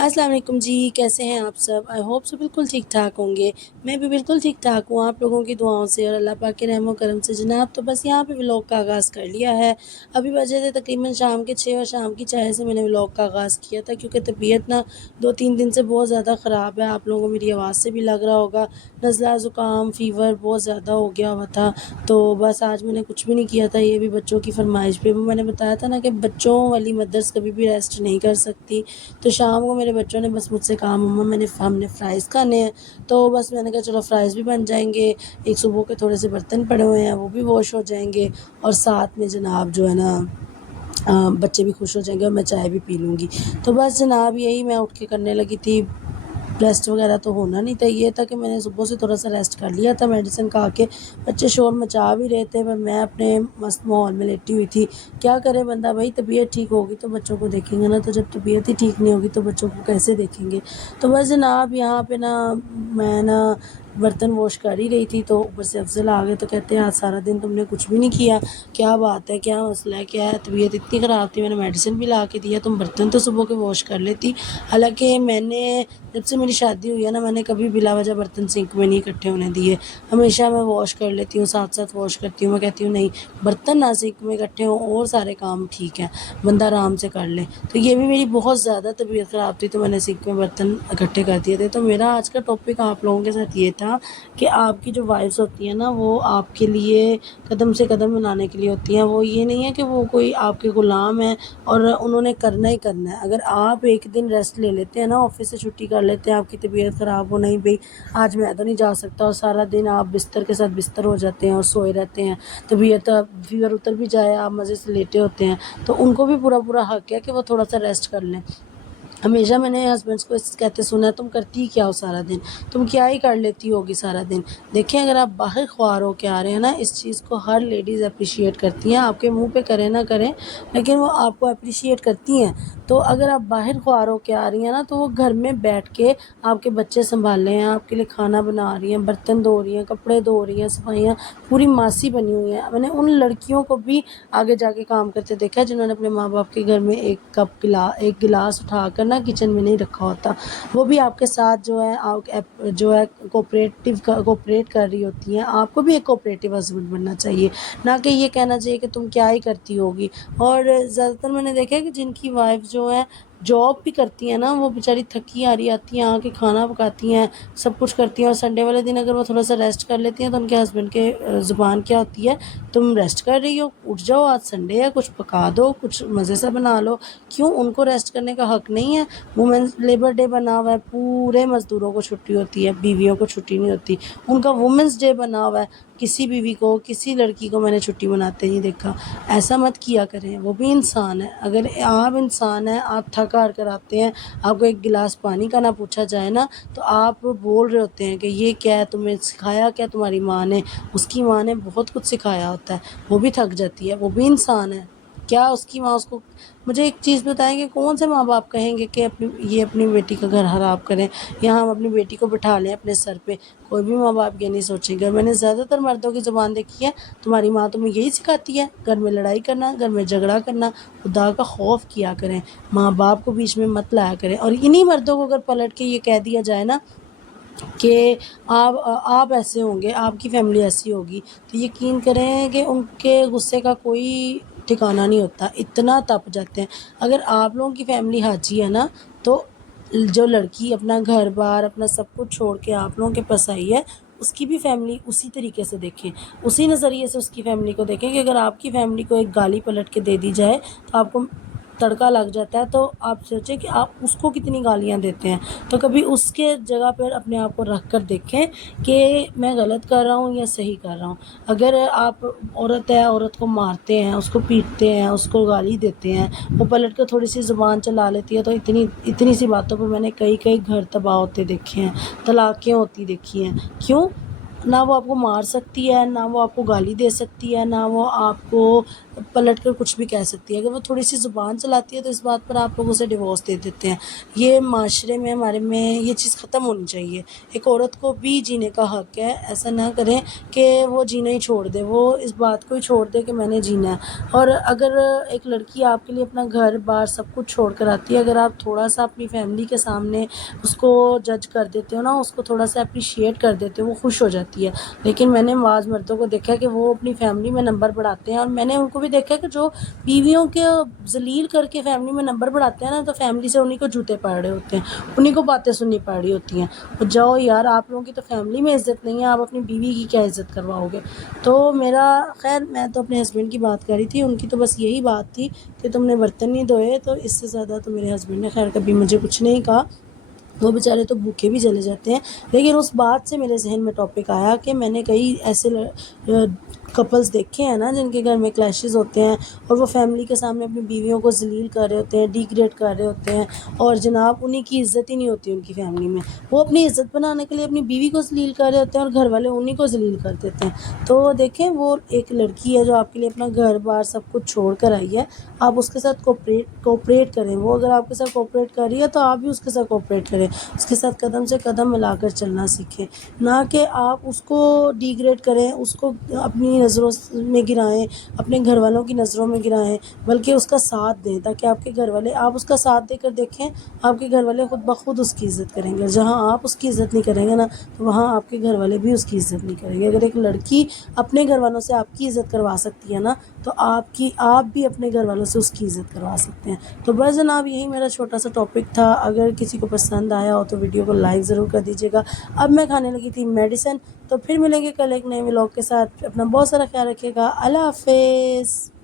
अस्सलाम वालेकुम जी, कैसे हैं आप सब? आई होप सो बिल्कुल ठीक-ठाक होंगे। मैं भी बिल्कुल ठीक-ठाक हूँ आप लोगों की दुआओं से और अल्लाह पाक के रहम करम से जनाब। तो बस यहाँ पे व्लॉग का आगाज़ कर लिया है। अभी बजे थे तकरीबन शाम के 6 और शाम की चाय से मैंने व्लॉग का आगाज़ किया था क्योंकि तबीयत ना 2-3 दिन से बहुत ज़्यादा ख़राब है। आप लोगों को मेरी आवाज़ से भी लग रहा होगा, नज़ला, ज़ुकाम, फ़ीवर बहुत ज़्यादा हो गया हुआ था। तो बस आज मैंने कुछ भी नहीं किया था, ये भी बच्चों की फ़रमाइश पे। वो मैंने बताया था ना कि बच्चों वाली मदर्स कभी भी रेस्ट नहीं कर सकती। तो शाम को मेरे बच्चों ने बस मुझसे कहा मम्मा हमने फ़्राइज़ खाने हैं। तो बस मैंने कहा चलो फ़्राइज़ भी बन जाएंगे, एक सुबह के थोड़े से बर्तन पड़े हुए हैं वो भी वॉश हो जाएंगे और साथ में जनाब जो है ना बच्चे भी खुश हो जाएंगे और मैं चाय भी पी लूँगी। तो बस जनाब यही मैं उठ के करने लगी थी। रेस्ट वगैरह तो होना नहीं था, ये था कि मैंने सुबह से थोड़ा सा रेस्ट कर लिया था मेडिसिन खा के। बच्चे शोर मचा भी रहे थे पर मैं अपने मस्त माहौल में लेटी हुई थी। क्या करे बंदा भाई, तबीयत ठीक होगी तो बच्चों को देखेंगे ना, तो जब तबीयत ही ठीक नहीं होगी तो बच्चों को कैसे देखेंगे। तो बस जनाब यहाँ पे ना मैं ना बर्तन वॉश कर ही रही थी तो ऊपर से अफजल आ गए। तो कहते हैं आज सारा दिन तुमने कुछ भी नहीं किया, क्या बात है, क्या मसला है, क्या है, तबीयत इतनी ख़राब थी, मैंने मेडिसिन भी ला के दिया, तुम बर्तन तो सुबह के वॉश कर लेती। हालांकि मैंने जब से मेरी शादी हुई है ना, मैंने कभी बिला वजह बर्तन सिंक में नहीं इकट्ठे होने दिए। हमेशा मैं वॉश कर लेती हूँ, साथ साथ वॉश करती हूँ। मैं कहती हूँ नहीं, बर्तन ना सिंक में इकट्ठे हों और सारे काम ठीक है, बंदा आराम से कर ले। तो ये भी मेरी बहुत ज़्यादा तबीयत ख़राब थी तो मैंने सिंक में बर्तन इकट्ठे कर दिए थे। तो मेरा आज का टॉपिक आप लोगों के साथ ये था कि आपकी जो वाइफ्स होती हैं ना, वो आपके लिए कदम से कदम मिलाने के लिए होती हैं। वो ये नहीं है कि वो कोई आपके ग़ुलाम है और उन्होंने करना ही करना है। अगर आप एक दिन रेस्ट ले लेते हैं ना, ऑफिस से छुट्टी कर लेते हैं, आपकी तबीयत ख़राब हो, नहीं भाई आज मैं तो नहीं जा सकता, और सारा दिन आप बिस्तर के साथ बिस्तर हो जाते हैं और सोए रहते हैं, तबीयत फीवर उतर भी जाए, आप मज़े से लेटे होते हैं, तो उनको भी पूरा पूरा हक़ है कि वो थोड़ा सा रेस्ट कर लें। हमेशा मैंने हस्बैंड्स को कहते सुना है, तुम करती क्या हो सारा दिन, तुम क्या ही कर लेती होगी सारा दिन। देखें, अगर आप बाहर ख्वार हो के आ रहे हैं ना, इस चीज़ को हर लेडीज़ अप्रिशिएट करती हैं, आपके मुंह पे करें ना करें लेकिन वो आपको अप्रिशिएट करती हैं। तो अगर आप बाहर ख्वार हो के आ रही हैं ना, तो वो घर में बैठ के आपके बच्चे संभाल रहे हैं, आपके लिए खाना बना रही हैं, बर्तन धो रही हैं, कपड़े धो रही हैं, सफाइयाँ, पूरी मासी बनी हुई हैं। मैंने उन लड़कियों को भी आगे जाके काम करते देखा है जिन्होंने अपने माँ बाप के घर में एक गिलास उठाकर ना किचन में नहीं रखा होता। वो भी आपके साथ जो है कोऑपरेट कर रही होती हैं। आपको भी एक कोऑपरेटिव हस्बैंड बनना चाहिए, ना कि ये कहना चाहिए कि तुम क्या ही करती होगी। और ज़्यादातर मैंने देखा है कि जिनकी वाइफ जो है जॉब भी करती हैं ना, वो बेचारी थकी हारी आती हैं, आके खाना पकाती हैं, सब कुछ करती हैं, और संडे वाले दिन अगर वो थोड़ा सा रेस्ट कर लेती हैं तो उनके हस्बैंड के ज़ुबान क्या होती है, तुम रेस्ट कर रही हो, उठ जाओ, आज संडे है, कुछ पका दो, कुछ मज़े से बना लो। क्यों उनको रेस्ट करने का हक़ नहीं है? वुमेन्स लेबर डे बना हुआ है, पूरे मज़दूरों को छुट्टी होती है, बीवियों को छुट्टी नहीं होती। उनका वुमेन्स डे बना हुआ है, किसी बीवी को, किसी लड़की को मैंने छुट्टी मनाते नहीं देखा। ऐसा मत किया करें, वो भी इंसान है। अगर आप इंसान हैं, आप थक हार कर आते हैं, आपको एक गिलास पानी का ना पूछा जाए ना, तो आप बोल रहे होते हैं कि ये क्या है, तुम्हें सिखाया क्या तुम्हारी माँ ने? उसकी माँ ने बहुत कुछ सिखाया होता है, वो भी थक जाती है, वो भी इंसान है। क्या उसकी माँ उसको, मुझे एक चीज़ बताएं कि कौन से माँ बाप कहेंगे कि अपनी बेटी का घर खराब करें या हम अपनी बेटी को बिठा लें अपने सर पे? कोई भी माँ बाप ये नहीं सोचेंगे। मैंने ज़्यादातर मर्दों की ज़ुबान देखी है, तुम्हारी माँ तुम्हें यही सिखाती है, घर में लड़ाई करना, घर में झगड़ा करना। खुदा का खौफ किया करें, माँ बाप को बीच में मत लाया करें। और इन्हीं मर्दों को अगर पलट के ये कह दिया जाए ना कि आप ऐसे होंगे, आपकी फैमिली ऐसी होगी, तो यकीन करें कि उनके गुस्से का कोई ठिकाना नहीं होता, इतना तप जाते हैं। अगर आप लोगों की फैमिली हाजी है ना, तो जो लड़की अपना घर बार अपना सब कुछ छोड़ के आप लोगों के पास आई है, उसकी भी फैमिली उसी तरीके से देखें, उसी नज़रिए से उसकी फैमिली को देखें कि अगर आपकी फैमिली को एक गाली पलट के दे दी जाए तो आपको तड़का लग जाता है। तो आप सोचें कि आप उसको कितनी गालियाँ देते हैं। तो कभी उसके जगह पर अपने आप को रख कर देखें कि मैं गलत कर रहा हूँ या सही कर रहा हूँ। अगर आप औरत है, औरत को मारते हैं, उसको पीटते हैं, उसको गाली देते हैं, वो पलट कर थोड़ी सी ज़ुबान चला लेती है, तो इतनी इतनी सी बातों पर मैंने कई कई घर तबाह होते देखे हैं, तलाक़ें होती देखी हैं। क्यों? ना वो आपको मार सकती है, ना वो आपको गाली दे सकती है, ना वो आपको پلٹ کر کچھ بھی کہہ سکتی ہے. اگر وہ تھوڑی سی زبان چلاتی ہے تو اس بات پر آپ لوگ اسے ڈیورس دے دیتے ہیں. یہ معاشرے میں ہمارے میں یہ چیز ختم ہونی چاہیے. ایک عورت کو بھی جینے کا حق ہے. ایسا نہ کریں کہ وہ جینا ہی چھوڑ دے, وہ اس بات کو ہی چھوڑ دے کہ میں نے جینا ہے. اور اگر ایک لڑکی آپ کے لیے اپنا گھر بار سب کچھ چھوڑ کر آتی ہے, اگر آپ تھوڑا سا اپنی فیملی کے سامنے اس کو جج کر دیتے ہو نا, اس کو تھوڑا سا اپریشیٹ کر دیتے ہو, وہ خوش ہو جاتی ہے. لیکن میں نے بعض مردوں کو دیکھا کہ وہ اپنی فیملی میں نمبر بڑھاتے ہیں, اور میں نے ان کو بھی دیکھا کہ جو بیویوں کے ذلیل کر کے فیملی میں نمبر بڑھاتے ہیں نا, تو فیملی سے انہیں کو جوتے پڑ رہے ہوتے ہیں, انہیں کو باتیں سننی پڑ رہی ہوتی ہیں. اور جاؤ یار, آپ لوگوں کی تو فیملی میں عزت نہیں ہے, آپ اپنی بیوی کی کیا عزت کرواؤ گے. تو میرا خیر, میں تو اپنے ہسبینڈ کی بات کر رہی تھی, ان کی تو بس یہی بات تھی کہ تم نے برتن نہیں دھوئے. تو اس سے زیادہ تو میرے ہسبینڈ نے خیر کبھی مجھے کچھ نہیں کہا, وہ بیچارے تو بھوکے بھی چلے جاتے ہیں. لیکن اس بات سے میرے ذہن میں ٹاپک آیا کہ میں نے کئی ایسے کپلز دیکھے ہیں نا جن کے گھر میں کلیشز ہوتے ہیں, اور وہ فیملی کے سامنے اپنی بیویوں کو ذلیل کر رہے ہوتے ہیں, ڈیگریڈ کر رہے ہوتے ہیں, اور جناب انہیں کی عزت ہی نہیں ہوتی ان کی فیملی میں. وہ اپنی عزت بنانے کے لیے اپنی بیوی کو ذلیل کر رہے ہوتے ہیں, اور گھر والے انہیں کو ذلیل کر دیتے ہیں. تو دیکھیں, وہ ایک لڑکی ہے جو آپ کے لیے اپنا گھر بار سب کچھ چھوڑ کر آئی ہے, آپ اس کے ساتھ کوپریٹ کریں. وہ اگر آپ کے ساتھ کوپریٹ کر رہی ہے تو آپ بھی اس کے ساتھ کوپریٹ کریں, اس کے ساتھ قدم سے قدم ملا کر چلنا سیکھیں, نہ کہ آپ اس کو ڈیگریڈ کریں, اس کو اپنی نظروں میں گرائیں, اپنے گھر والوں کی نظروں میں گرائیں. بلکہ اس کا ساتھ دیں, تاکہ آپ کے گھر والے, آپ اس کا ساتھ دے کر دیکھیں, آپ کے گھر والے خود بخود اس کی عزت کریں گے. جہاں آپ اس کی عزت نہیں کریں گے نا, تو وہاں آپ کے گھر والے بھی اس کی عزت نہیں کریں گے. اگر ایک لڑکی اپنے گھر والوں سے آپ کی عزت کروا سکتی ہے نا, تو آپ بھی اپنے گھر والوں سے اس کی عزت کروا سکتے ہیں. تو بس جناب, یہی میرا چھوٹا سا ٹاپک تھا. اگر کسی کو پسند آیا ہو تو ویڈیو کو لائک ضرور کر دیجیے گا. اب میں کھانے لگی تھی میڈیسن. تو پھر ملیں گے کل ایک نئے ولاگ کے ساتھ. اپنا بہت سارا خیال رکھیے گا. اللہ حافظ.